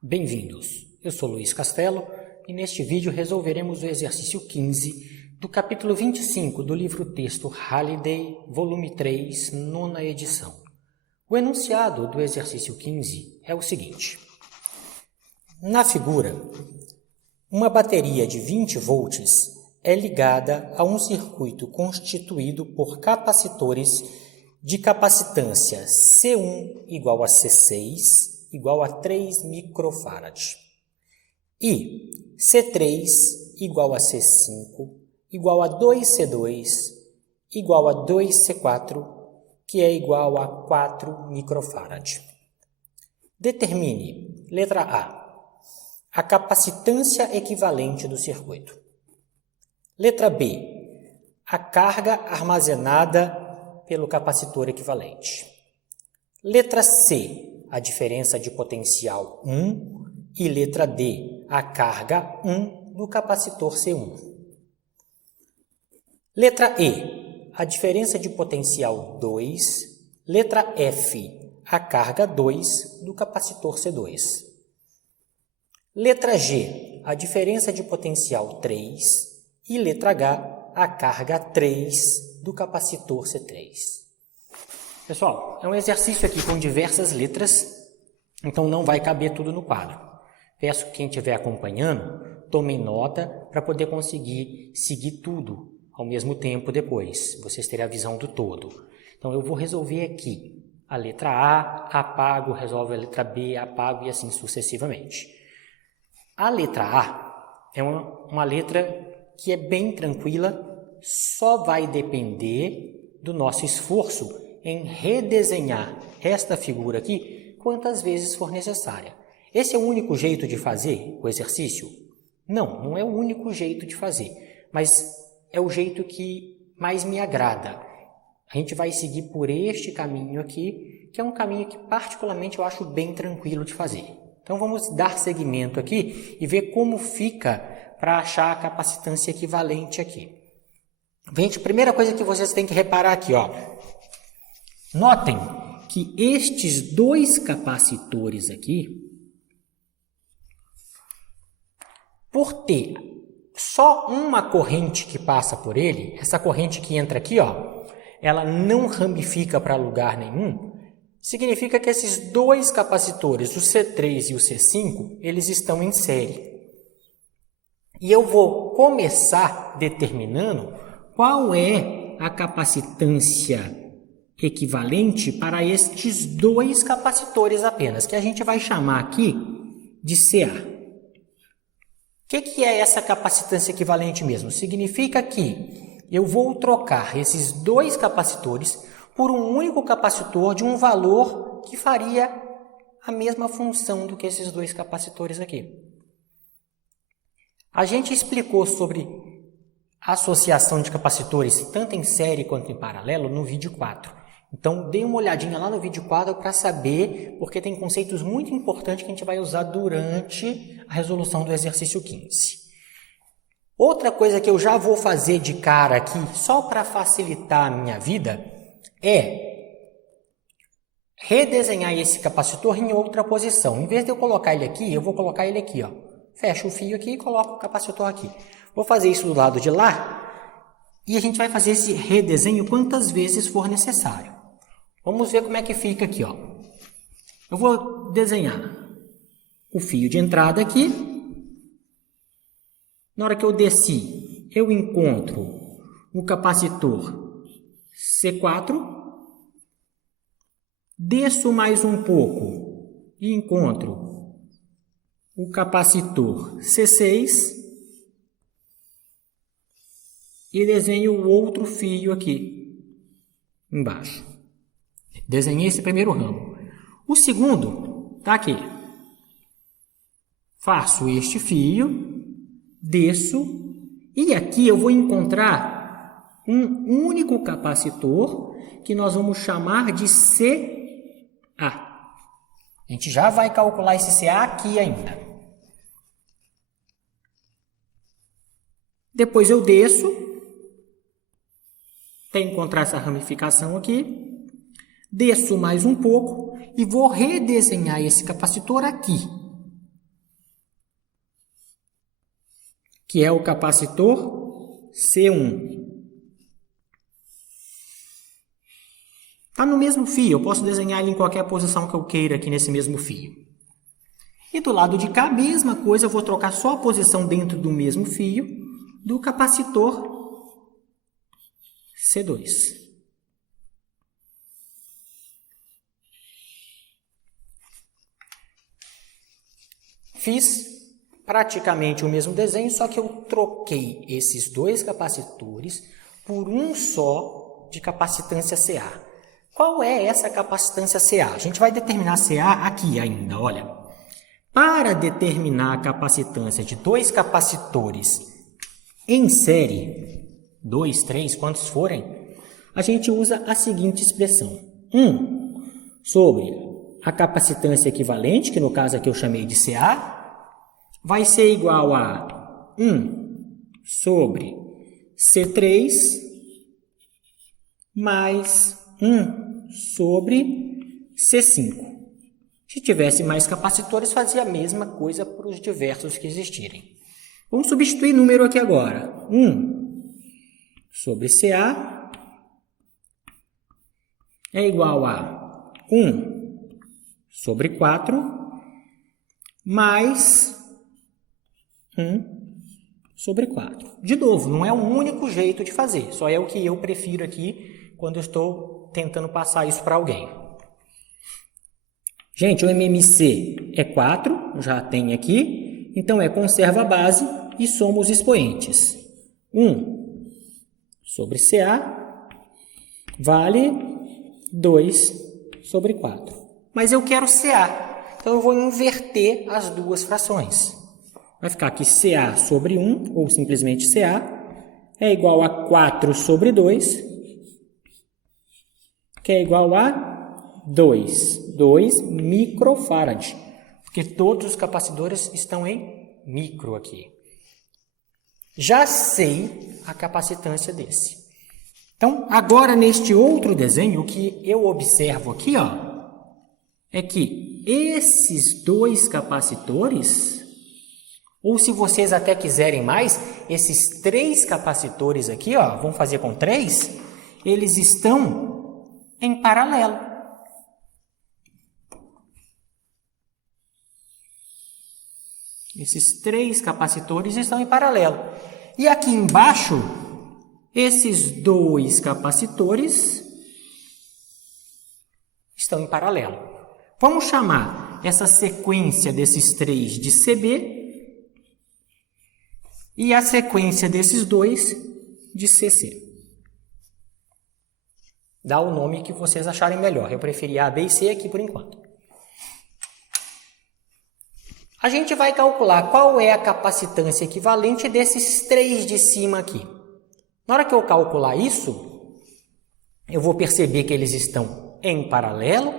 Bem-vindos! Eu sou Luiz Castelo e neste vídeo resolveremos o exercício 15 do capítulo 25 do livro-texto Halliday, volume 3, nona edição. O enunciado do exercício 15 é o seguinte. Na figura, uma bateria de 20 volts é ligada a um circuito constituído por capacitores de capacitância C1 igual a C6 igual a 3 microfarad e C3 igual a C5 igual a 2C2 igual a 2C4, que é igual a 4 microfarad. Determine, letra A capacitância equivalente do circuito. Letra B, a carga armazenada pelo capacitor equivalente. Letra C, a diferença de potencial 1 e letra D, a carga 1 do capacitor C1. Letra E, a diferença de potencial 2, letra F, a carga 2 do capacitor C2. Letra G, a diferença de potencial 3 e letra H, a carga 3 do capacitor C3. Pessoal, é um exercício aqui com diversas letras, então não vai caber tudo no quadro. Peço que quem estiver acompanhando, tomem nota para poder conseguir seguir tudo ao mesmo tempo depois. Vocês terem a visão do todo. Então eu vou resolver aqui a letra A, apago, resolve a letra B, apago e assim sucessivamente. A letra A é uma letra que é bem tranquila, só vai depender do nosso esforço em redesenhar esta figura aqui quantas vezes for necessária. Esse é o único jeito de fazer o exercício? Não, não é o único jeito de fazer, mas é o jeito que mais me agrada. A gente vai seguir por este caminho aqui, que é um caminho que particularmente eu acho bem tranquilo de fazer. Então vamos dar seguimento aqui e ver como fica para achar a capacitância equivalente aqui. Gente, primeira coisa que vocês têm que reparar aqui, ó. Notem que estes dois capacitores aqui, por ter só uma corrente que passa por ele, essa corrente que entra aqui, ó, ela não ramifica para lugar nenhum, significa que esses dois capacitores, o C3 e o C5, eles estão em série. E eu vou começar determinando qual é a capacitância equivalente para estes dois capacitores apenas, que a gente vai chamar aqui de CA. O que é essa capacitância equivalente mesmo? Significa que eu vou trocar esses dois capacitores por um único capacitor de um valor que faria a mesma função do que esses dois capacitores aqui. A gente explicou sobre associação de capacitores tanto em série quanto em paralelo no vídeo 4. Então, dê uma olhadinha lá no vídeo 4 para saber, porque tem conceitos muito importantes que a gente vai usar durante a resolução do exercício 15. Outra coisa que eu já vou fazer de cara aqui, só para facilitar a minha vida, é redesenhar esse capacitor em outra posição. Em vez de eu colocar ele aqui, eu vou colocar ele aqui, ó. Fecho o fio aqui e coloco o capacitor aqui. Vou fazer isso do lado de lá e a gente vai fazer esse redesenho quantas vezes for necessário. Vamos ver como é que fica aqui, ó. Eu vou desenhar o fio de entrada aqui. Na hora que eu desci, eu encontro o capacitor C4. Desço mais um pouco e encontro o capacitor C6 e desenho o outro fio aqui embaixo. Desenhei esse primeiro ramo. O segundo está aqui. Faço este fio, desço e aqui eu vou encontrar um único capacitor que nós vamos chamar de CA. A gente já vai calcular esse CA aqui ainda. Depois eu desço, até encontrar essa ramificação aqui, desço mais um pouco e vou redesenhar esse capacitor aqui. que é o capacitor C1. Está no mesmo fio, eu posso desenhar ele em qualquer posição que eu queira aqui nesse mesmo fio. E do lado de cá, mesma coisa, eu vou trocar só a posição dentro do mesmo fio do capacitor C2. Fiz praticamente o mesmo desenho, só que eu troquei esses dois capacitores por um só de capacitância CA. Qual é essa capacitância CA? A gente vai determinar CA aqui ainda, olha. Para determinar a capacitância de dois capacitores em série, 2, 3, quantos forem, a gente usa a seguinte expressão. 1 sobre a capacitância equivalente, que no caso aqui eu chamei de CA, vai ser igual a 1 sobre C3 mais 1 sobre C5. Se tivesse mais capacitores, fazia a mesma coisa para os diversos que existirem. Vamos substituir número aqui agora. 1 sobre CA é igual a 1 sobre 4 mais 1 sobre 4. De novo, não é o único jeito de fazer, só é o que eu prefiro aqui quando eu estou tentando passar isso para alguém. Gente, o MMC é 4, já tem aqui, então conserva a base e soma os expoentes. 1 sobre CA vale 2 sobre 4. Mas eu quero CA, então eu vou inverter as duas frações. Vai ficar aqui CA sobre 1, ou simplesmente CA, é igual a 4 sobre 2, que é igual a 2 microfarad, porque todos os capacitores estão em micro aqui. Já sei a capacitância desse. Então, agora neste outro desenho, o que eu observo aqui, é que esses dois capacitores, ou se vocês até quiserem mais, esses 3 capacitores aqui, vamos fazer com 3, eles estão em paralelo. Esses 3 capacitores estão em paralelo. E aqui embaixo, esses 2 capacitores estão em paralelo. Vamos chamar essa sequência desses 3 de CB e a sequência desses 2 de CC. Dá o nome que vocês acharem melhor. Eu preferi A, B e C aqui por enquanto. A gente vai calcular qual é a capacitância equivalente desses 3 de cima aqui. Na hora que eu calcular isso, eu vou perceber que eles estão em paralelo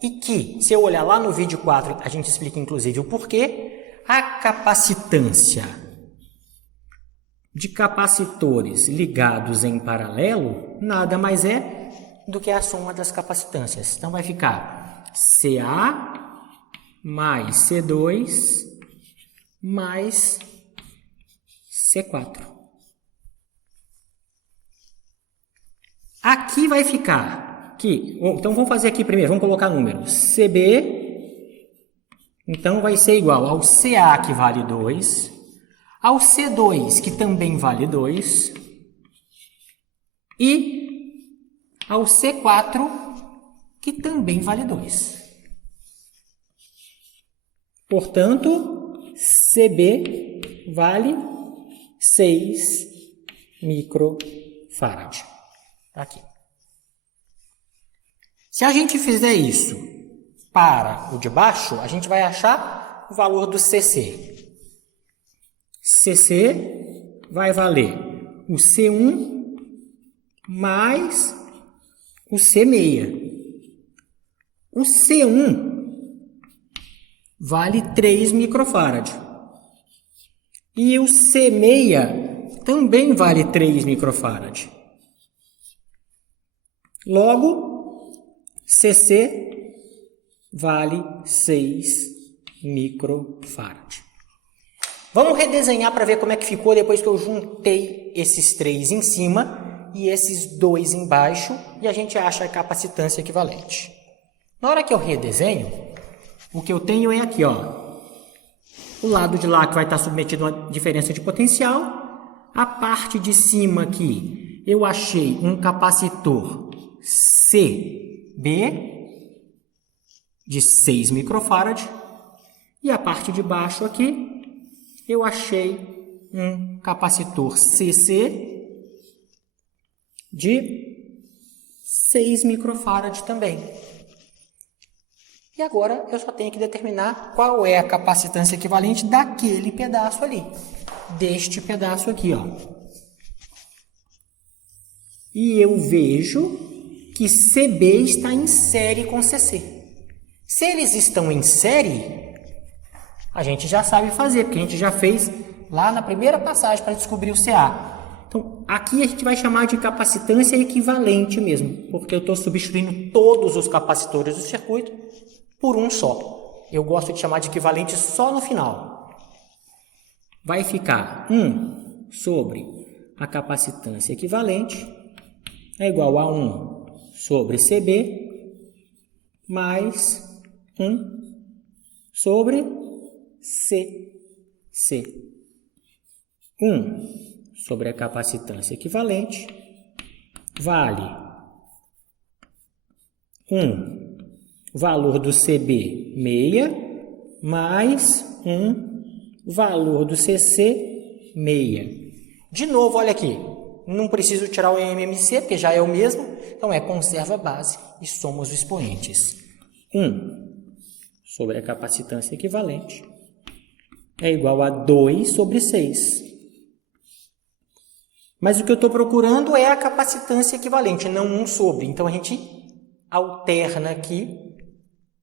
e que, se eu olhar lá no vídeo 4, a gente explica inclusive o porquê, a capacitância de capacitores ligados em paralelo nada mais é do que a soma das capacitâncias. Então vai ficar CA mais C2 mais C4. Aqui vai ficar, então vamos fazer aqui primeiro, vamos colocar números. CB, então vai ser igual ao CA, que vale 2, ao C2, que também vale 2, e ao C4, que também vale 2. Portanto, CB vale 6 microfarad. Aqui. Se a gente fizer isso para o de baixo, a gente vai achar o valor do CC. CC vai valer o C1 mais o C6. O C1 vale 3 microfarad. E o C6 também vale 3 microfarad. Logo, CC vale 6 microfarad. Vamos redesenhar para ver como é que ficou depois que eu juntei esses 3 em cima e esses 2 embaixo e a gente acha a capacitância equivalente. Na hora que eu redesenho, o que eu tenho é aqui, ó, o lado de lá que vai estar submetido a uma diferença de potencial, a parte de cima aqui eu achei um capacitor CB de 6 microfarad e a parte de baixo aqui eu achei um capacitor CC de 6 microfarad também. E agora eu só tenho que determinar qual é a capacitância equivalente daquele pedaço ali, deste pedaço aqui, ó. E eu vejo que CB está em série com CC. Se eles estão em série, a gente já sabe fazer, porque a gente já fez lá na primeira passagem para descobrir o CA. Então, aqui a gente vai chamar de capacitância equivalente mesmo, porque eu estou substituindo todos os capacitores do circuito por um só. Eu gosto de chamar de equivalente só no final. Vai ficar 1 sobre a capacitância equivalente é igual a 1 sobre CB mais 1 sobre CC. 1 sobre a capacitância equivalente vale 1 valor do CB meia mais 1 valor do CC meia. De novo, olha aqui, não preciso tirar o MMC, porque já é o mesmo, então é conserva a base e somos os expoentes. 1 sobre a capacitância equivalente é igual a 2 sobre 6. Mas o que eu estou procurando é a capacitância equivalente, não 1 sobre. Então, a gente alterna aqui,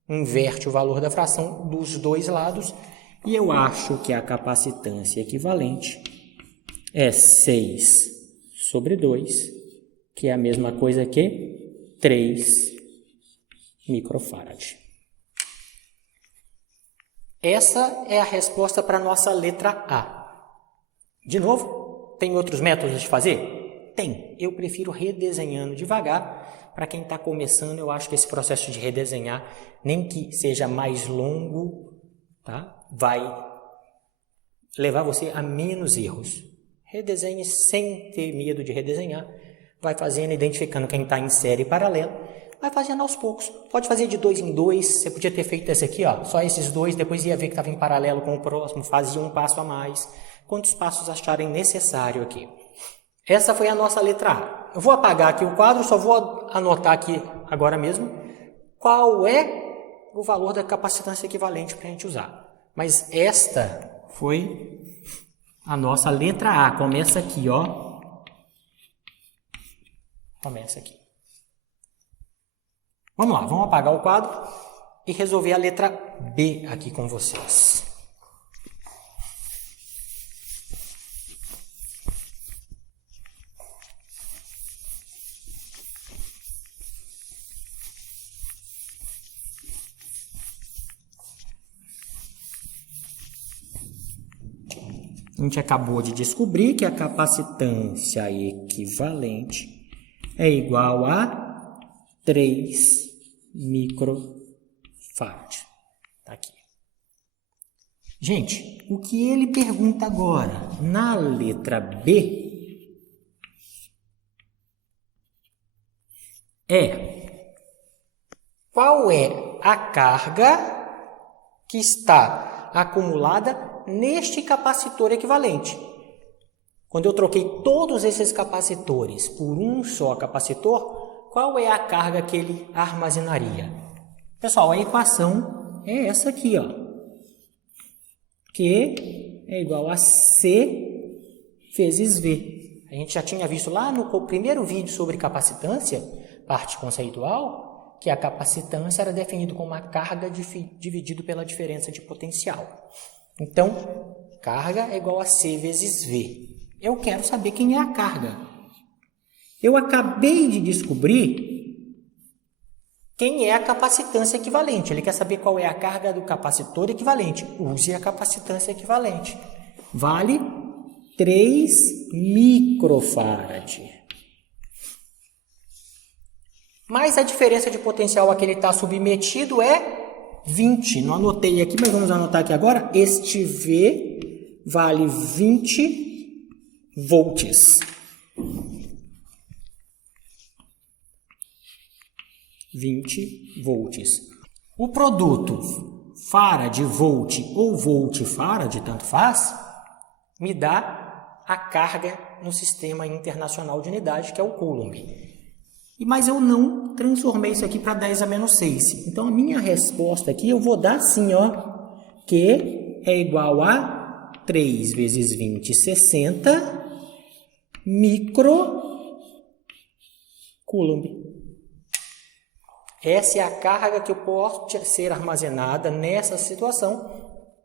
inverte o valor da fração dos dois lados, e eu acho que a capacitância equivalente é 6 sobre 2, que é a mesma coisa que 3 microfarad. Essa é a resposta para a nossa letra A. De novo, tem outros métodos de fazer? Tem. Eu prefiro redesenhando devagar. Para quem está começando, eu acho que esse processo de redesenhar, nem que seja mais longo, tá? Vai levar você a menos erros. Redesenhe sem ter medo de redesenhar. Vai fazendo, identificando quem está em série paralela. Vai fazendo aos poucos. Pode fazer de 2 em 2. Você podia ter feito esse aqui, ó, só esses 2, depois ia ver que estava em paralelo com o próximo, fazia um passo a mais. Quantos passos acharem necessário aqui. Essa foi a nossa letra A. Eu vou apagar aqui o quadro, só vou anotar aqui agora mesmo qual é o valor da capacitância equivalente para a gente usar. Mas esta foi a nossa letra A. Começa aqui, ó. Começa aqui. Vamos lá, vamos apagar o quadro e resolver a letra B aqui com vocês. A gente acabou de descobrir que a capacitância equivalente é igual a 3 microfarad. Tá aqui. Gente, o que ele pergunta agora na letra B é qual é a carga que está acumulada neste capacitor equivalente. Quando eu troquei todos esses capacitores por um só capacitor, qual é a carga que ele armazenaria? Pessoal, a equação é essa aqui, ó. Q é igual a C vezes V. A gente já tinha visto lá no primeiro vídeo sobre capacitância, parte conceitual, que a capacitância era definida como uma carga dividido pela diferença de potencial. Então, carga é igual a C vezes V. Eu quero saber quem é a carga. Eu acabei de descobrir quem é a capacitância equivalente. Ele quer saber qual é a carga do capacitor equivalente. Use a capacitância equivalente. vale 3 microfarad. Mas a diferença de potencial a que ele está submetido é 20. Não anotei aqui, mas vamos anotar aqui agora. Este V vale 20 volts. 20 volts. O produto farad, volt ou volt farad, tanto faz, me dá a carga no sistema internacional de unidade, que é o Coulomb. Mas eu não transformei isso aqui para 10 a menos 6. Então, a minha resposta aqui eu vou dar assim, ó, que é igual a 3 vezes 20, 60 microcoulomb. Essa é a carga que eu posso ser armazenada nessa situação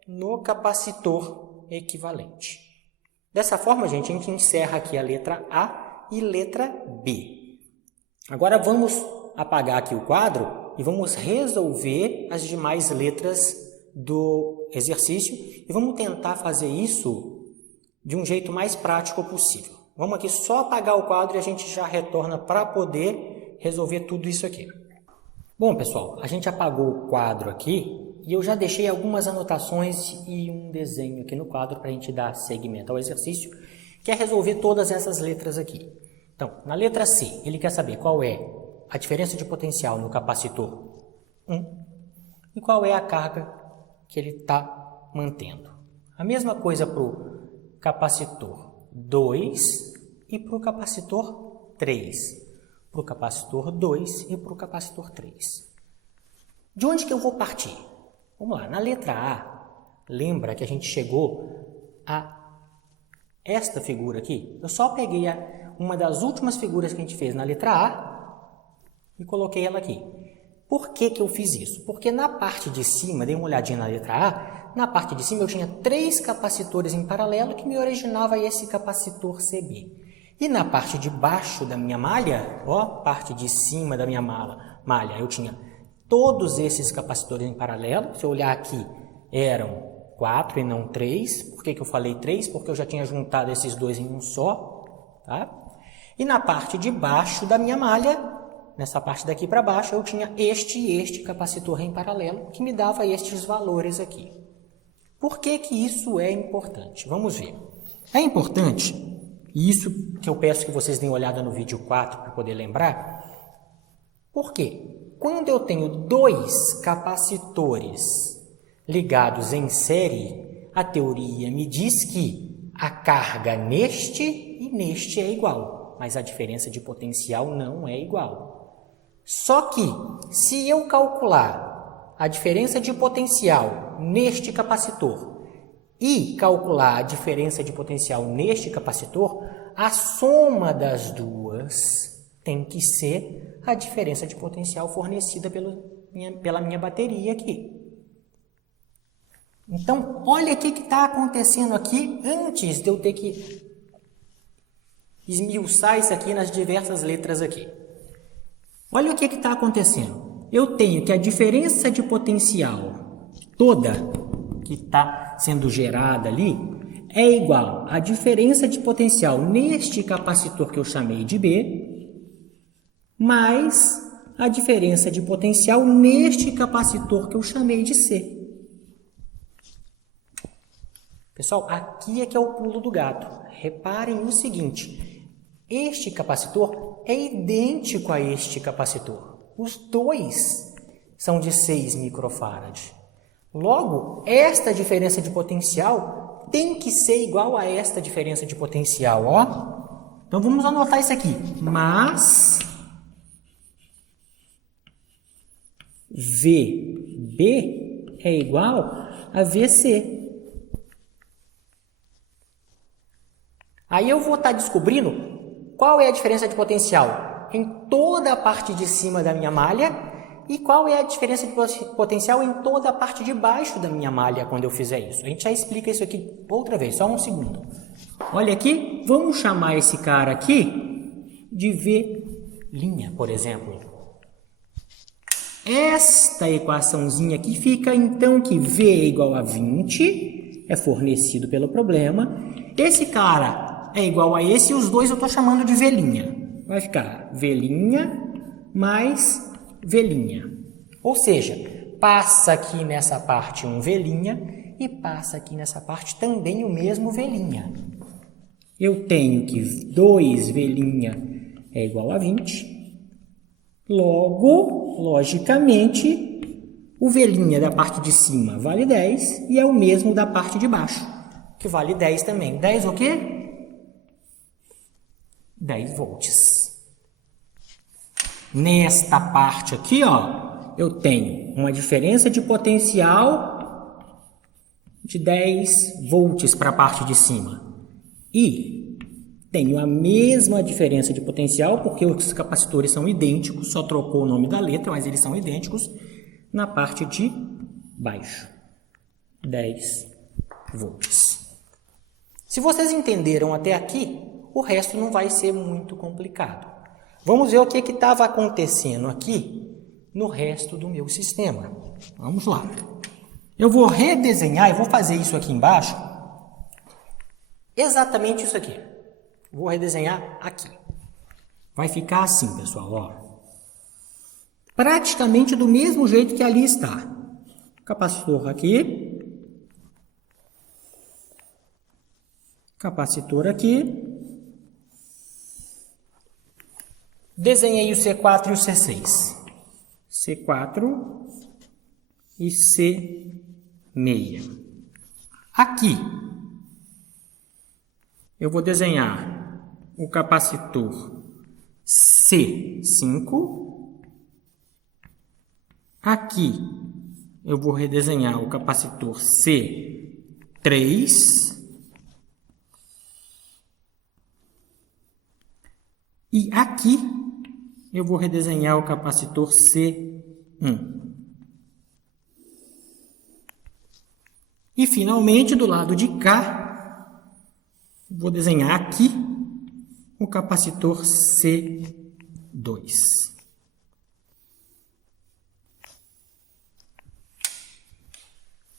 no capacitor equivalente. Dessa forma, gente, a gente encerra aqui a letra A e letra B. Agora vamos apagar aqui o quadro e vamos resolver as demais letras do exercício e vamos tentar fazer isso de um jeito mais prático possível. Vamos aqui só apagar o quadro e a gente já retorna para poder resolver tudo isso aqui. Bom, pessoal, a gente apagou o quadro aqui e eu já deixei algumas anotações e um desenho aqui no quadro para a gente dar seguimento ao exercício, que é resolver todas essas letras aqui. Então, na letra C, ele quer saber qual é a diferença de potencial no capacitor 1 e qual é a carga que ele está mantendo. A mesma coisa para o capacitor 2 e para o capacitor 3. Para o capacitor 2 e para o capacitor 3. De onde que eu vou partir? Vamos lá, na letra A, lembra que a gente chegou a esta figura aqui? Eu só peguei uma das últimas figuras que a gente fez na letra A e coloquei ela aqui. Por que que eu fiz isso? Porque na parte de cima, dei uma olhadinha na letra A, na parte de cima eu tinha 3 capacitores em paralelo que me originava esse capacitor CB. E na parte de baixo da minha malha, ó, parte de cima da minha malha, eu tinha todos esses capacitores em paralelo. Se eu olhar aqui, eram 4 e não 3. Por que que eu falei 3? Porque eu já tinha juntado esses dois em um só, tá? E na parte de baixo da minha malha, nessa parte daqui para baixo, eu tinha este e este capacitor em paralelo, que me dava estes valores aqui. Por que que isso é importante? Vamos ver. É importante, e isso que eu peço que vocês deem uma olhada no vídeo 4 para poder lembrar, porque quando eu tenho 2 capacitores ligados em série, a teoria me diz que a carga neste e neste é igual. Mas a diferença de potencial não é igual. Só que, se eu calcular a diferença de potencial neste capacitor e calcular a diferença de potencial neste capacitor, a soma das duas tem que ser a diferença de potencial fornecida pela minha bateria aqui. Então, olha o que está acontecendo aqui antes de eu ter que esmiuçar isso aqui nas diversas letras aqui. Olha o que está acontecendo. Eu tenho que a diferença de potencial toda que está sendo gerada ali é igual à diferença de potencial neste capacitor que eu chamei de B, mais a diferença de potencial neste capacitor que eu chamei de C. Pessoal, aqui é que é o pulo do gato. Reparem o seguinte. Este capacitor é idêntico a este capacitor. Os dois são de 6 microfarad. Logo, esta diferença de potencial tem que ser igual a esta diferença de potencial, ó. Então, vamos anotar isso aqui. Mas VB é igual a VC. Aí eu vou estar descobrindo qual é a diferença de potencial em toda a parte de cima da minha malha e qual é a diferença de potencial em toda a parte de baixo da minha malha quando eu fizer isso. A gente já explica isso aqui outra vez, só um segundo. Olha aqui, vamos chamar esse cara aqui de V', por exemplo. Esta equaçãozinha aqui fica então que V é igual a 20 é fornecido pelo problema. Esse cara é igual a esse e os dois eu estou chamando de velinha. Vai ficar velinha mais velinha. Ou seja, passa aqui nessa parte um velinha e passa aqui nessa parte também o mesmo velinha. Eu tenho que 2 velinha é igual a 20. Logo, logicamente, o velinha da parte de cima vale 10 e é o mesmo da parte de baixo, que vale 10 também. 10 o quê? 10 volts. Nesta parte aqui, ó, eu tenho uma diferença de potencial de 10 volts para a parte de cima. E tenho a mesma diferença de potencial, porque os capacitores são idênticos, só trocou o nome da letra, mas eles são idênticos, na parte de baixo. 10 volts. Se vocês entenderam até aqui, o resto não vai ser muito complicado. Vamos ver o que estava acontecendo aqui no resto do meu sistema. Vamos lá. Eu vou redesenhar, eu vou fazer isso aqui embaixo. Exatamente isso aqui. Vou redesenhar aqui. Vai ficar assim, pessoal, ó. Praticamente do mesmo jeito que ali está. Capacitor aqui. Capacitor aqui. Desenhei o C4 e o C6. C4 e C6. Aqui, eu vou desenhar o capacitor C5. Aqui, eu vou redesenhar o capacitor C3. E aqui, eu vou redesenhar o capacitor C1. E, finalmente, do lado de cá, vou desenhar aqui o capacitor C2.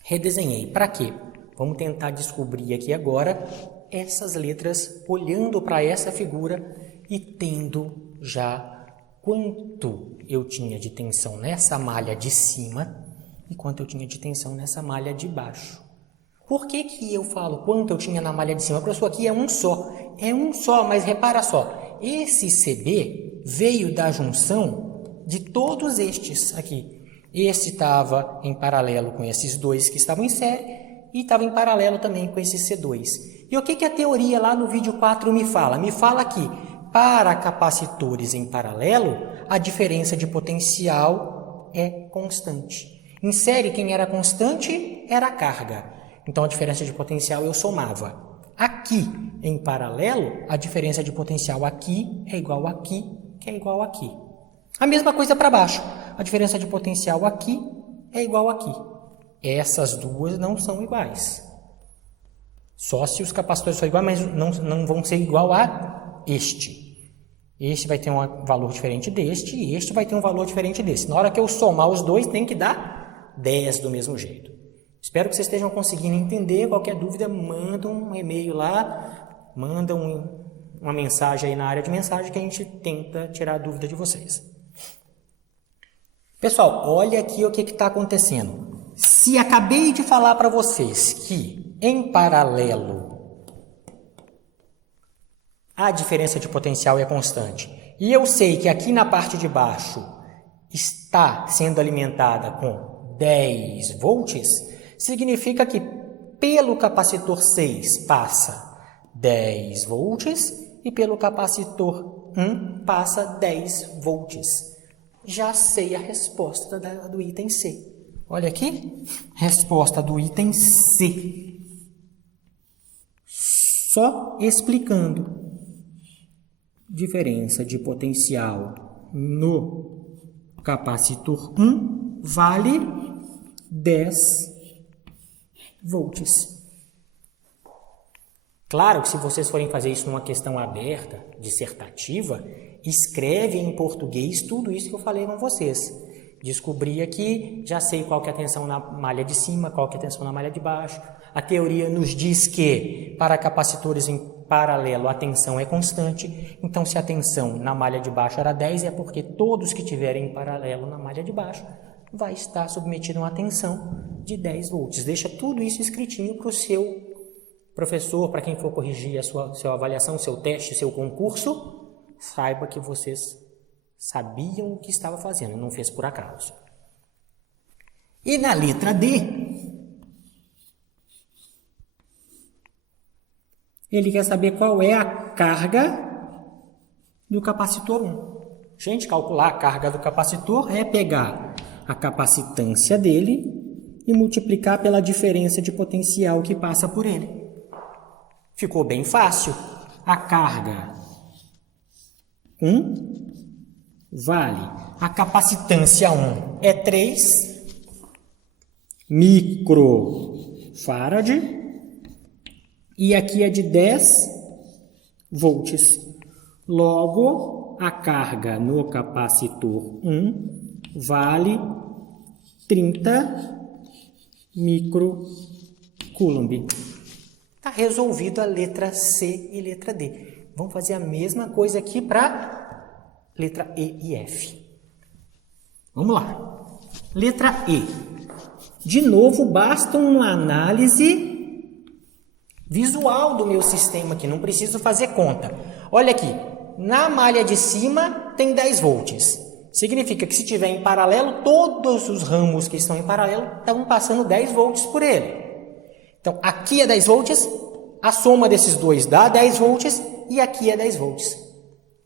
Redesenhei. Para quê? Vamos tentar descobrir aqui agora essas letras olhando para essa figura e tendo já quanto eu tinha de tensão nessa malha de cima e quanto eu tinha de tensão nessa malha de baixo. Por que que eu falo quanto eu tinha na malha de cima? Professor, aqui é um só. É um só, mas repara só. Esse CB veio da junção de todos estes aqui. Esse estava em paralelo com esses dois que estavam em série e estava em paralelo também com esse C2. E o que que a teoria lá no vídeo 4 me fala? Me fala que para capacitores em paralelo, a diferença de potencial é constante. Em série, quem era constante era a carga. Então, a diferença de potencial eu somava. Aqui, em paralelo, a diferença de potencial aqui é igual aqui, que é igual aqui. A mesma coisa para baixo. A diferença de potencial aqui é igual aqui. Essas duas não são iguais. Só se os capacitores são iguais, mas não vão ser igual a este. Este vai ter um valor diferente deste e este vai ter um valor diferente desse. Na hora que eu somar os dois, tem que dar 10 do mesmo jeito. Espero que vocês estejam conseguindo entender. Qualquer dúvida, manda um e-mail lá, manda uma mensagem aí na área de mensagem que a gente tenta tirar a dúvida de vocês. Pessoal, olha aqui o que está acontecendo. Se acabei de falar para vocês que em paralelo a diferença de potencial é constante, e eu sei que aqui na parte de baixo está sendo alimentada com 10 volts, significa que pelo capacitor 6 passa 10 volts e pelo capacitor 1 passa 10 volts. Já sei a resposta do item C. Olha aqui, resposta do item C. Só explicando. Diferença de potencial no capacitor 1 vale 10 volts. Claro que se vocês forem fazer isso numa questão aberta, dissertativa, escreve em português tudo isso que eu falei com vocês. Descobri aqui, já sei qual que é a tensão na malha de cima, qual que é a tensão na malha de baixo. A teoria nos diz que para capacitores em paralelo a tensão é constante, então se a tensão na malha de baixo era 10, é porque todos que tiverem em paralelo na malha de baixo vai estar submetido a uma tensão de 10 volts. Deixa tudo isso escritinho para o seu professor, para quem for corrigir a sua avaliação, seu teste, seu concurso, saiba que vocês sabiam o que estava fazendo, não fez por acaso. E na letra D, ele quer saber qual é a carga do capacitor 1. Gente, calcular a carga do capacitor é pegar a capacitância dele e multiplicar pela diferença de potencial que passa por ele. Ficou bem fácil. A carga 1 vale. A capacitância 1 é 3 microfarad. E aqui é de 10 volts. Logo, a carga no capacitor 1 vale 30 microcoulomb. Está resolvido a letra C e letra D. Vamos fazer a mesma coisa aqui para letra E e F. Vamos lá. Letra E. De novo, basta uma análise visual do meu sistema aqui, não preciso fazer conta. Olha aqui, na malha de cima tem 10 volts. Significa que se tiver em paralelo, todos os ramos que estão em paralelo estão passando 10 volts por ele. Então, aqui é 10 volts, a soma desses dois dá 10 volts e aqui é 10 volts.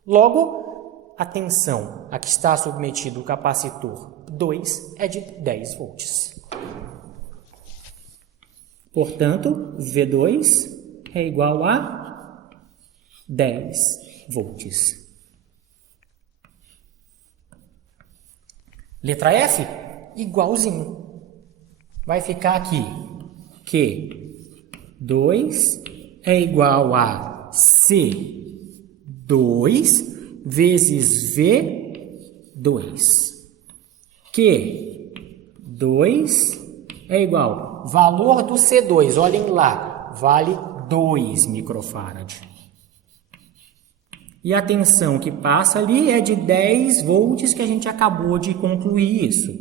Logo, a tensão a que está submetido o capacitor 2 é de 10 volts. Portanto, V2 é igual a 10 volts. Letra F, igualzinho. Vai ficar aqui que 2 é igual a C2 vezes V2. Que 2 é igual, valor do C2, olhem lá, vale 2 microfarad. E a tensão que passa ali é de 10 volts, que a gente acabou de concluir isso.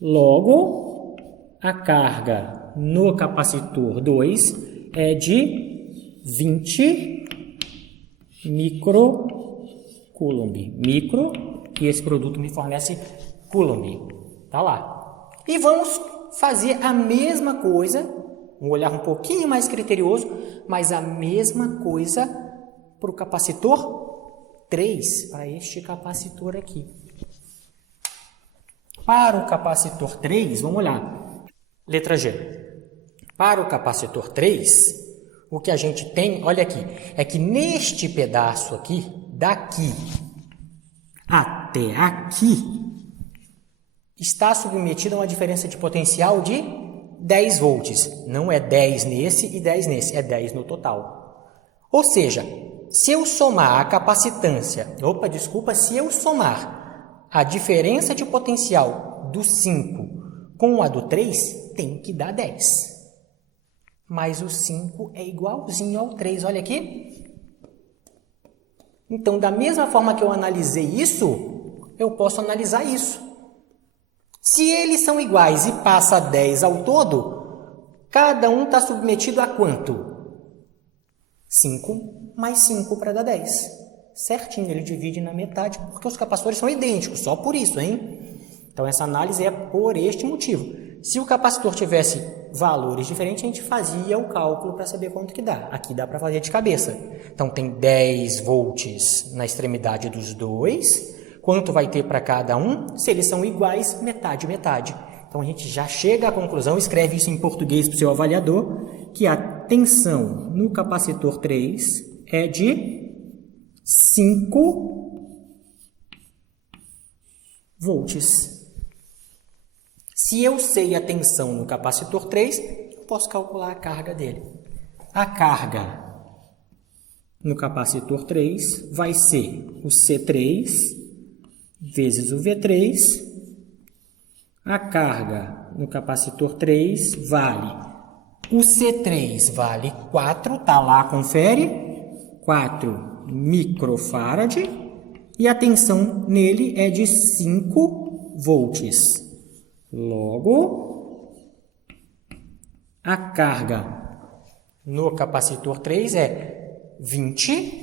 Logo, a carga no capacitor 2 é de 20 microcoulomb. Micro, que esse produto me fornece coulomb. Tá lá. E vamos fazer a mesma coisa, um olhar um pouquinho mais criterioso, mas a mesma coisa para o capacitor 3, para este capacitor aqui. Para o capacitor 3, vamos olhar. Letra G. Para o capacitor 3, o que a gente tem, olha aqui, é que neste pedaço aqui, daqui até aqui, está submetido a uma diferença de potencial de 10 volts. Não é 10 nesse e 10 nesse, é 10 no total. Ou seja, se eu somar a capacitância, se eu somar a diferença de potencial do 5 com a do 3, tem que dar 10. Mas o 5 é igualzinho ao 3, olha aqui. Então, da mesma forma que eu analisei isso, eu posso analisar isso. Se eles são iguais e passa 10 ao todo, cada um está submetido a quanto? 5 mais 5 para dar 10. Certinho, ele divide na metade, porque os capacitores são idênticos, só por isso, hein? Então, essa análise é por este motivo. Se o capacitor tivesse valores diferentes, a gente fazia o cálculo para saber quanto que dá. Aqui dá para fazer de cabeça. Então, tem 10 volts na extremidade dos dois. Quanto vai ter para cada um? Se eles são iguais, metade, metade. Então, a gente já chega à conclusão, escreve isso em português para o seu avaliador, que a tensão no capacitor 3 é de 5 volts. Se eu sei a tensão no capacitor 3, eu posso calcular a carga dele. A carga no capacitor 3 vai ser o C3 vezes o V3. A carga no capacitor 3 vale O C3 vale 4, tá lá, confere. 4 microfarad. E a tensão nele é de 5 volts. Logo, a carga no capacitor 3 é 20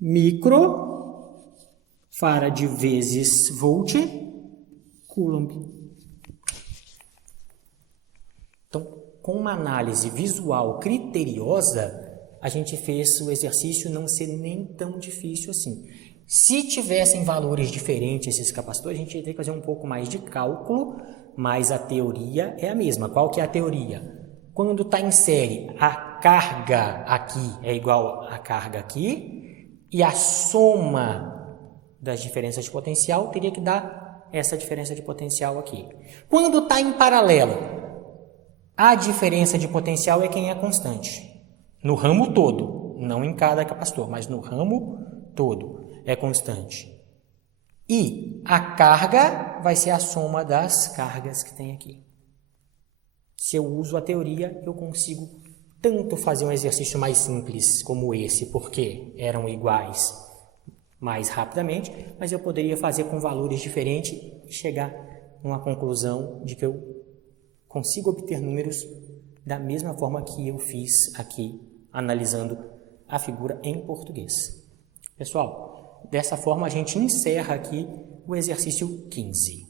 microfarad vezes volt coulomb. Então, com uma análise visual criteriosa, a gente fez o exercício não ser nem tão difícil assim. Se tivessem valores diferentes esses capacitores, a gente ia ter que fazer um pouco mais de cálculo, mas a teoria é a mesma. Qual que é a teoria? Quando está em série, a carga aqui é igual à carga aqui, e a soma das diferenças de potencial teria que dar essa diferença de potencial aqui. Quando está em paralelo, a diferença de potencial é quem é constante. No ramo todo, não em cada capacitor, mas no ramo todo é constante. E a carga vai ser a soma das cargas que tem aqui. Se eu uso a teoria, eu consigo tanto fazer um exercício mais simples como esse, porque eram iguais mais rapidamente, mas eu poderia fazer com valores diferentes e chegar a uma conclusão de que eu consigo obter números da mesma forma que eu fiz aqui, analisando a figura em português. Pessoal, dessa forma a gente encerra aqui o exercício 15.